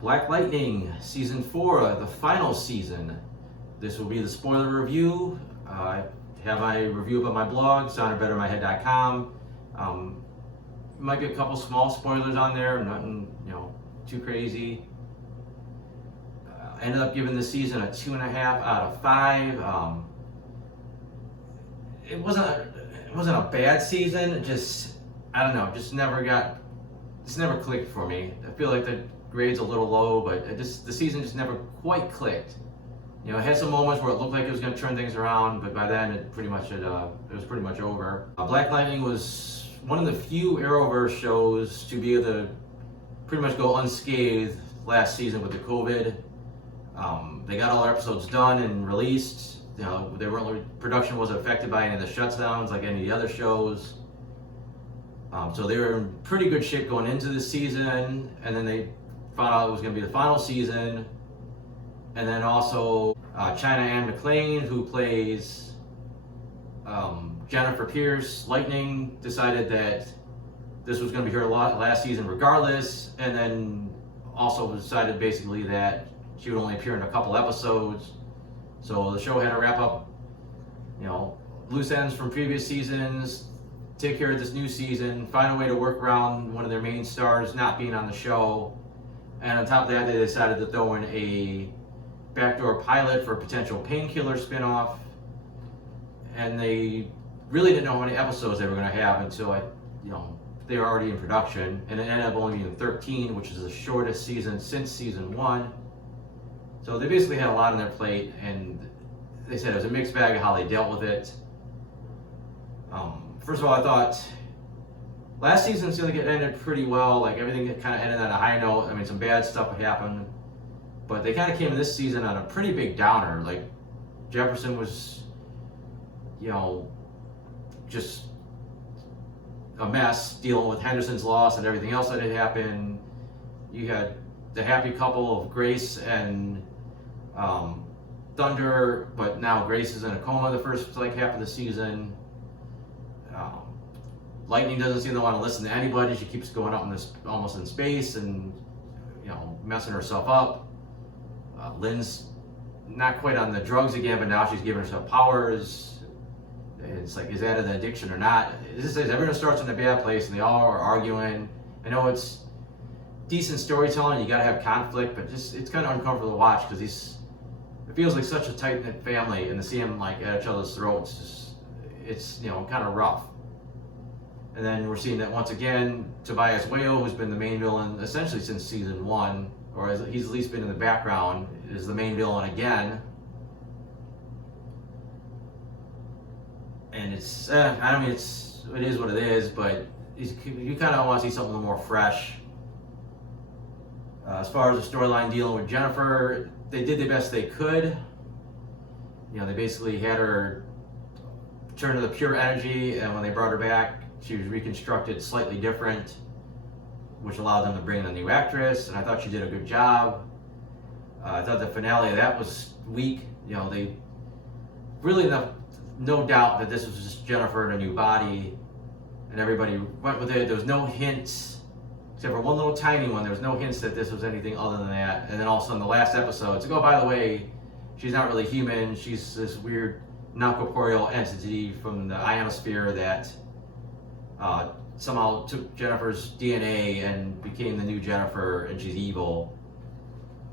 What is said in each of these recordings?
Black Lightning Season 4, the final season. This will be the spoiler review. I have my review up on my blog, soundedbettermyhead.com. Might be a couple small spoilers on there, nothing too crazy. Ended up giving this season a 2.5 out of 5. It wasn't a bad season. It just, I don't know, just never clicked for me. I feel like the grade's a little low, but the season just never quite clicked. It had some moments where it looked like it was going to turn things around, but by then it was pretty much over. Black Lightning was one of the few Arrowverse shows to be able to pretty much go unscathed last season with the COVID. They got all their episodes done and released. Production wasn't affected by any of the shutdowns like any of the other shows. So they were in pretty good shape going into this season, and then they found out it was going to be the final season. And then also China Anne McClain, who plays Jennifer Pierce, Lightning, decided that this was going to be her last season regardless, and then also decided basically that she would only appear in a couple episodes. So the show had to wrap up, loose ends from previous seasons, take care of this new season, find a way to work around one of their main stars not being on the show. And on top of that, they decided to throw in a backdoor pilot for a potential Painkiller spinoff. And they really didn't know how many episodes they were going to have until they were already in production. And it ended up only being 13, which is the shortest season since season 1. So they basically had a lot on their plate, and they said it was a mixed bag of how they dealt with it. First of all, I thought last season seemed like it ended pretty well. Like everything kind of ended on a high note. I mean, some bad stuff happened, but they kind of came in this season on a pretty big downer. Like Jefferson was, just a mess dealing with Henderson's loss and everything else that had happened. You had the happy couple of Grace and Thunder, but now Grace is in a coma the first half of the season. Lightning doesn't seem to want to listen to anybody. She keeps going up almost in space and messing herself up. Lynn's not quite on the drugs again, but now she's giving herself powers. It's like, is that an addiction or not? Everyone starts in a bad place and they all are arguing. I know it's decent storytelling, you gotta have conflict, but it's kind of uncomfortable to watch because it feels like such a tight-knit family, and to see them at each other's throats, it's kind of rough. And then we're seeing that once again, Tobias Whale, who's been the main villain essentially since season 1, or he's at least been in the background, is the main villain again. And it is what it is, but you kind of want to see something a little more fresh. As far as the storyline dealing with Jennifer, they did the best they could. They basically had her turn to the pure energy, and when they brought her back, she was reconstructed slightly different, which allowed them to bring in a new actress, and I thought she did a good job. I thought the finale of that was weak. They really no doubt that this was just Jennifer in a new body, and everybody went with it. There was no hints, except for one little tiny one. There was no hints that this was anything other than that. And then also in the last episode, it's like, oh, by the way, she's not really human. She's this weird non-corporeal entity from the ionosphere that somehow took Jennifer's DNA and became the new Jennifer, and she's evil.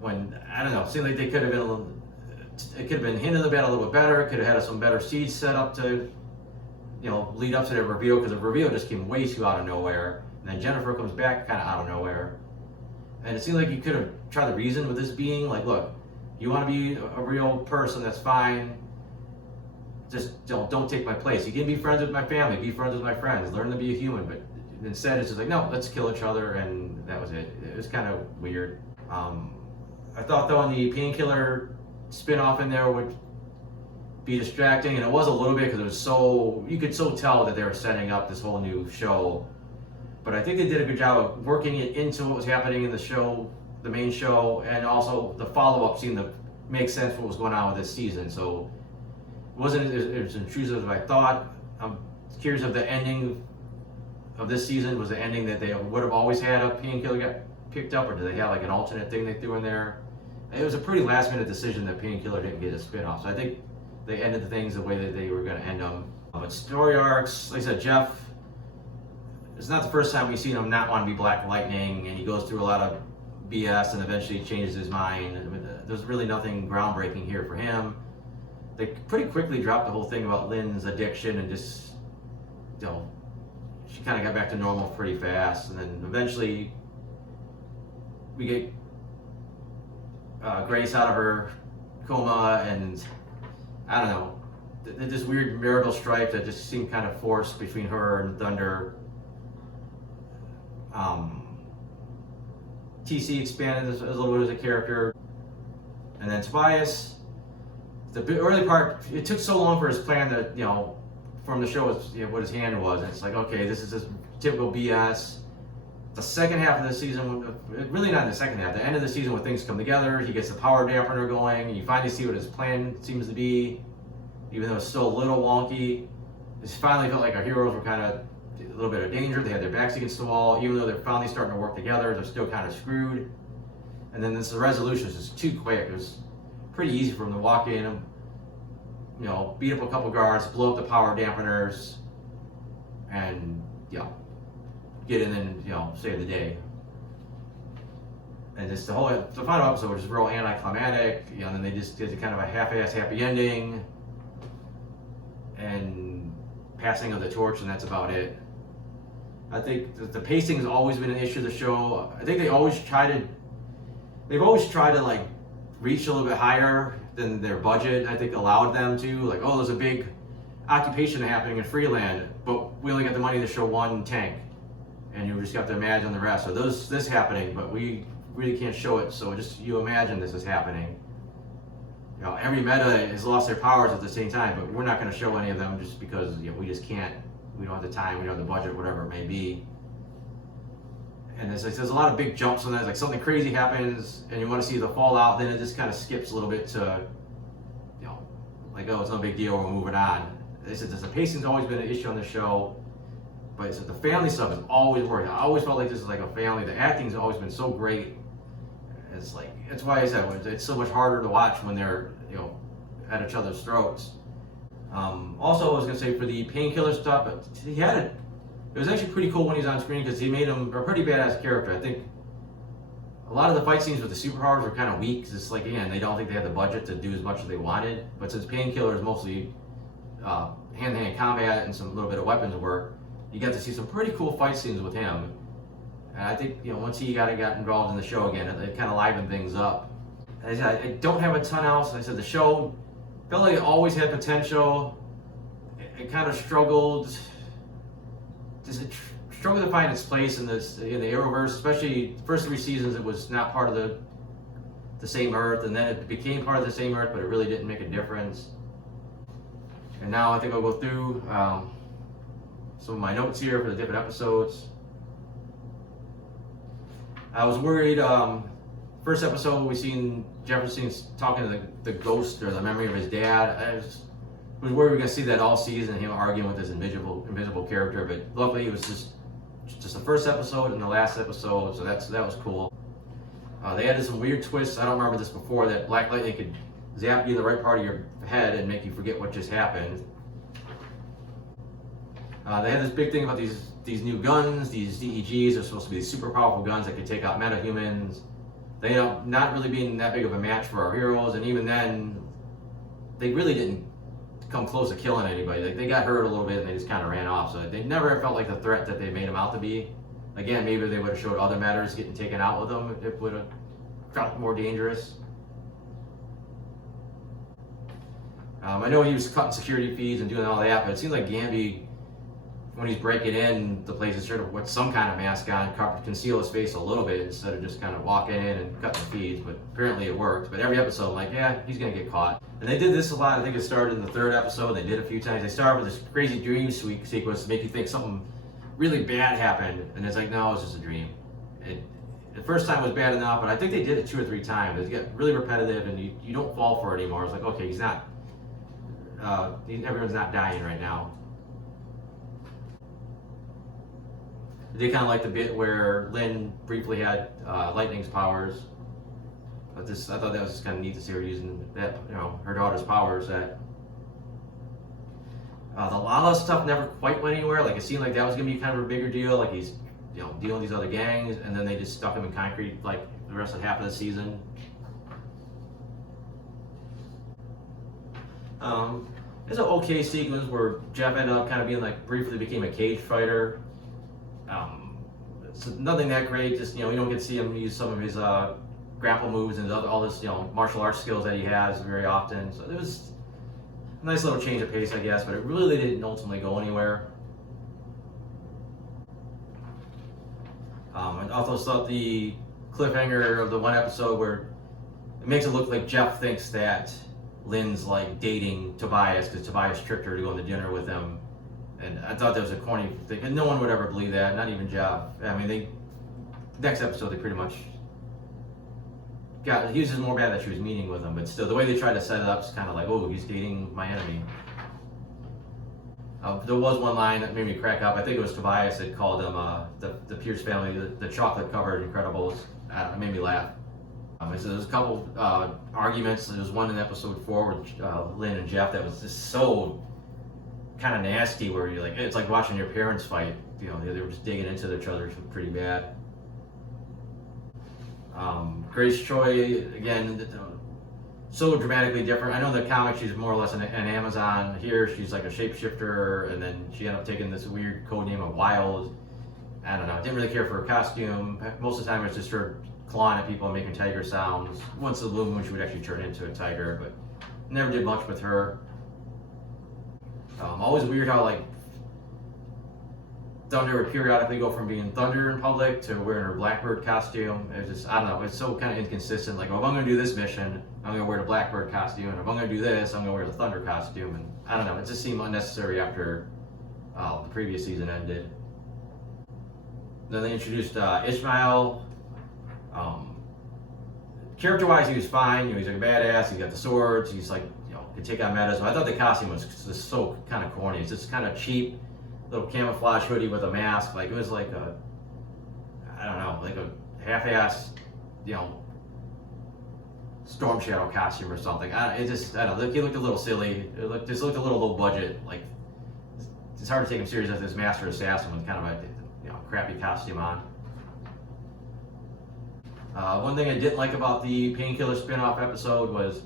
When, I don't know, it seemed like they could have been it could have been hinted about a little bit better. It could have had some better seeds set up to, lead up to the reveal, because the reveal just came way too out of nowhere. And then Jennifer comes back kind of out of nowhere. And it seemed like you could have tried to reason with this being. Like, look, you want to be a real person, that's fine. Just don't take my place. You can be friends with my family, be friends with my friends, learn to be a human. But instead, it's just like, no, let's kill each other, and that was it. It was kind of weird. I thought, though, the Painkiller spin-off in there would be distracting, and it was a little bit, because you could so tell that they were setting up this whole new show. But I think they did a good job of working it into what was happening in the show, the main show, and also the follow-up seemed to make sense for what was going on with this season. So it wasn't as intrusive as I thought. I'm curious if the ending of this season was the ending that they would have always had a picked up, or do they have like an alternate thing they threw in there? It was a pretty last minute decision that Painkiller didn't get a spin-off. So I think they ended the things the way that they were going to end them. But story arcs, like I said, Jeff, it's not the first time we've seen him not want to be Black Lightning, and he goes through a lot of BS and eventually changes his mind. I mean, there's really nothing groundbreaking here for him. They pretty quickly dropped the whole thing about Lynn's addiction and just, you know, she kind of got back to normal pretty fast. And then eventually we get Grace out of her coma, and I don't know, this weird marital strife that just seemed kind of forced between her and Thunder. TC expanded as a little bit as a character, and then Tobias, the early part, it took so long for his plan that, you know, from the show, what his hand was, and it's like, okay, this is just typical BS. The second half of the season, really not in the second half, the end of the season when things come together, he gets the power dampener going, and you finally see what his plan seems to be, even though it's still a little wonky. It finally felt like our heroes were kind of a little bit of danger. They had their backs against the wall. Even though they're finally starting to work together, they're still kind of screwed. And then the resolution is just too quick. It was pretty easy for them to walk in, you know, beat up a couple guards, blow up the power dampeners, and, you know, get in and, you know, save the day. And just the final episode was just real anticlimactic, you know, and then they just did kind of a half-ass happy ending and passing of the torch, and that's about it. I think the pacing has always been an issue of the show. I think they've always tried to like reach a little bit higher than their budget, I think, allowed them to. Like, oh, there's a big occupation happening in Freeland, but we only got the money to show one tank, and you just got to imagine the rest. So this happening, but we really can't show it. So just you imagine this is happening. You know, every meta has lost their powers at the same time, but we're not going to show any of them just because, you know, we just can't. We don't have the time, we don't have the budget, whatever it may be. And there's a lot of big jumps on that. Like something crazy happens and you want to see the fallout, then it just kind of skips a little bit to, you know, like, oh, it's no big deal, we're moving on. The pacing's always been an issue on the show, but it's the family stuff has always worked. I always felt like this is like a family. The acting's always been so great. It's like, that's why I said it's so much harder to watch when they're, you know, at each other's throats. Also, I was gonna say for the Painkiller stuff, it was actually pretty cool when he's on screen because he made him a pretty badass character. I think a lot of the fight scenes with the superpowers were kind of weak because it's like, again, they don't think they had the budget to do as much as they wanted. But since Painkiller is mostly hand-to-hand combat and some little bit of weapons work, you got to see some pretty cool fight scenes with him. And I think, you know, once he got involved in the show again, it kind of livened things up. And I don't have a ton else. I said the show felt like it always had potential. It kind of struggled. It struggled to find its place in the Arrowverse, especially the first 3 seasons. It was not part of the same Earth, and then it became part of the same Earth, but it really didn't make a difference. And now I think I'll go through some of my notes here for the different episodes. I was worried. First episode, we seen Jefferson talking to the ghost or the memory of his dad. I was worried we were gonna see that all season, him arguing with this invisible character. But luckily, it was just the first episode and the last episode, so that was cool. They added some weird twists. I don't remember this before, that Black Lightning could zap you in the right part of your head and make you forget what just happened. They had this big thing about these new guns, these DEGs. Are supposed to be these super powerful guns that could take out metahumans. They end up not really being that big of a match for our heroes, and even then, they really didn't come close to killing anybody. They got hurt a little bit and they just kind of ran off. So they never felt like the threat that they made them out to be. Again, maybe they would have showed other matters getting taken out with them, it would have felt more dangerous. I know he was cutting security feeds and doing all that, but it seems like Gambi, when he's breaking in the place, is sort of with some kind of mask on, conceal his face a little bit instead of just kind of walking in and cutting the feeds. But apparently it worked. But every episode, I'm like, yeah, he's gonna get caught. And they did this a lot. I think it started in the 3rd episode. They did it a few times. They started with this crazy dream sequence to make you think something really bad happened, and it's like, no, it was just a dream. The first time was bad enough, but I think they did it 2 or 3 times. It got really repetitive, and you don't fall for it anymore. It's like, okay, he's not. Everyone's not dying right now. I did kind of like the bit where Lynn briefly had Lightning's powers. But I thought that was just kind of neat to see her using that, her daughter's powers. That the Lala stuff never quite went anywhere. Like, it seemed like that was gonna be kind of a bigger deal. Like, he's dealing with these other gangs, and then they just stuck him in concrete like the rest of half of the season. There's an okay sequence where Jeff ended up kind of being like briefly became a cage fighter. So nothing that great. Just you don't get to see him use some of his grapple moves and all this martial arts skills that he has very often. So it was a nice little change of pace, I guess, but it really didn't ultimately go anywhere. I also thought the cliffhanger of the one episode where it makes it look like Jeff thinks that Lynn's like dating Tobias because Tobias tricked her to go on the dinner with him, and I thought that was a corny thing, and no one would ever believe that, not even Jeff. I mean, next episode they pretty much he was just more mad that she was meeting with him, but still the way they tried to set it up is kind of like, oh, he's dating my enemy. There was one line that made me crack up. I think it was Tobias that called them the Pierce family the chocolate covered Incredibles. It made me laugh. So there's a couple arguments. There was one in episode 4 with Lynn and Jeff that was just so kind of nasty, where you're like, it's like watching your parents fight. They were just digging into each other pretty bad. Grace Choi, again, so dramatically different. I know in the comic she's more or less an Amazon. Here she's like a shapeshifter, and then she ended up taking this weird code name of Wild. I don't know, didn't really care for her costume. Most of the time it was just her clawing at people and making tiger sounds. Once in a blue moon she would actually turn into a tiger, but never did much with her. Always weird how like Thunder would periodically go from being Thunder in public to wearing her Blackbird costume. It's just, I don't know, it's so kind of inconsistent. Like, well, if I'm going to do this mission, I'm going to wear the Blackbird costume, and if I'm going to do this, I'm going to wear the Thunder costume. And I don't know, it just seemed unnecessary after the previous season ended. Then they introduced Ishmael. Character-wise, he was fine. He's like a badass. He's got the swords. He's like, could take on metas. So I thought the costume was just so kind of corny. It's just kind of cheap. Little camouflage hoodie with a mask. Like, it was like a, I don't know, like a half-ass, Storm Shadow costume or something. I don't know. He looked a little silly. It just looked a little low budget. Like, it's hard to take him serious as this master assassin with kind of a crappy costume on. One thing I didn't like about the Painkiller spin-off episode was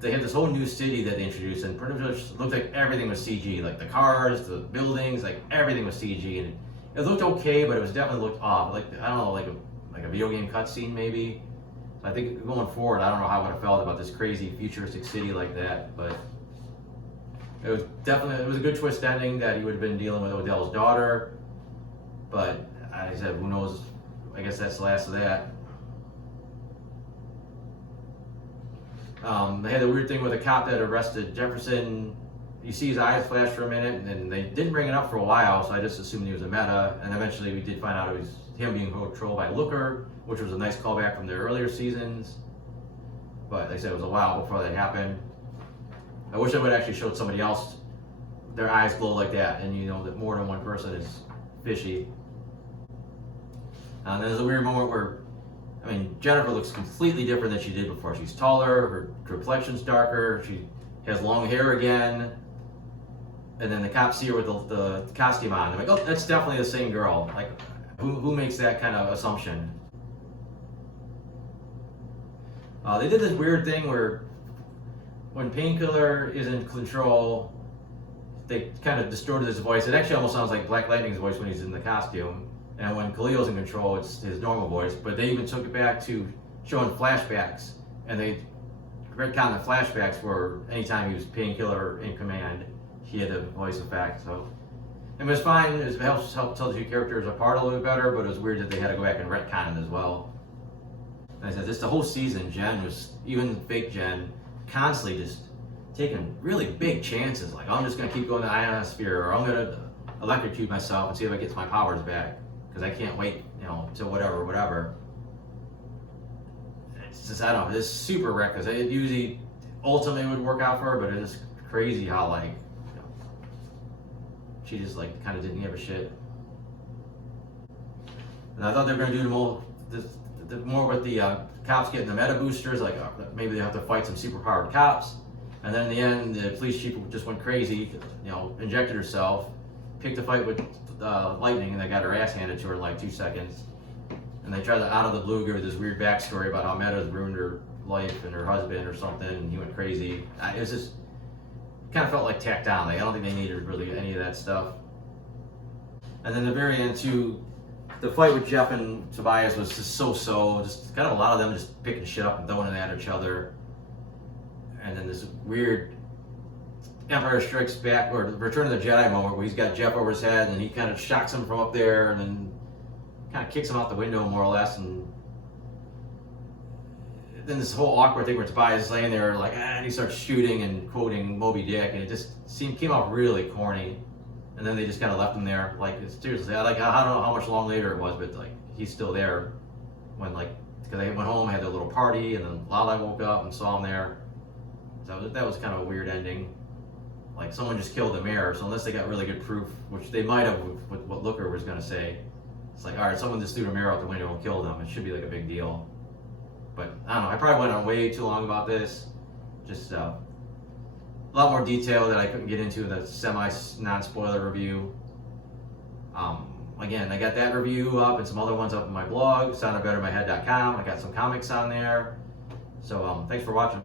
they had this whole new city that they introduced, and pretty much looked like everything was CG. Like the cars, the buildings, like everything was CG, and it looked okay, but it was definitely looked off. Like, I don't know, like a video game cutscene maybe. I think going forward, I don't know how I would have felt about this crazy futuristic city like that, but it was a good twist ending that he would have been dealing with Odell's daughter. But like I said, who knows? I guess that's the last of that. They had a weird thing with a cop that arrested Jefferson. You see his eyes flash for a minute, and then they didn't bring it up for a while, so I just assumed he was a meta. And eventually we did find out it was him being controlled by Looker, which was a nice callback from the earlier seasons. But like I said, it was a while before that happened. I wish I would have actually showed somebody else their eyes glow like that, and that more than one person is fishy. And there's a weird moment where, Jennifer looks completely different than she did before. She's taller, her complexion's darker, she has long hair again, and then the cops see her with the costume on. They're like, oh, that's definitely the same girl. Like, who makes that kind of assumption? They did this weird thing where when Painkiller is in control, they kind of distorted his voice. It actually almost sounds like Black Lightning's voice when he's in the costume. And when Khalil's in control, it's his normal voice. But they even took it back to showing flashbacks. And they retconned the flashbacks for anytime he was Painkiller in command, he had a voice effect. So, it was fine. It helped tell the two characters apart a little bit better, but it was weird that they had to go back and retcon it as well. And I said, the whole season, Jen was, even fake Jen, constantly just taking really big chances. Like, I'm just going to keep going to the ionosphere, or I'm going to electrocute myself and see if I get my powers back. Because I can't wait, till whatever. It's just, I don't know, it's super reckless. It usually ultimately would work out for her, but it's crazy how, she just, kind of didn't give a shit. And I thought they were going to do more with the cops getting the meta boosters, like maybe they have to fight some super powered cops. And then in the end, the police chief just went crazy, injected herself, picked a fight with Lightning, and they got her ass handed to her in like 2 seconds. And they tried to, out of the blue, give her this weird backstory about how Meta's ruined her life and her husband or something, and he went crazy. It was just, kind of felt like tacked on. Like, I don't think they needed really any of that stuff. And then the very end too, the fight with Jeff and Tobias was just so-so. Just kind of a lot of them just picking shit up and throwing it at each other. And then this weird Empire Strikes Back or Return of the Jedi moment where he's got Jeff over his head and he kind of shocks him from up there and then kind of kicks him out the window more or less. And then this whole awkward thing where Tobias is laying there like, and he starts shooting and quoting Moby Dick, and it just came off really corny. And then they just kind of left him there. Like, seriously, I don't know how much long later it was, but like he's still there when because they went home, had their little party, and then Lala woke up and saw him there. So that was kind of a weird ending. Like someone just killed the mayor. So unless they got really good proof, which they might have with what Looker was going to say, it's like, all right, someone just threw the mayor out the window and killed him. It should be like a big deal. But I don't know. I probably went on way too long about this. Just a lot more detail that I couldn't get into in the non-spoiler review. Again, I got that review up and some other ones up on my blog, soundedbettermyhead.com. I got some comics on there. So thanks for watching.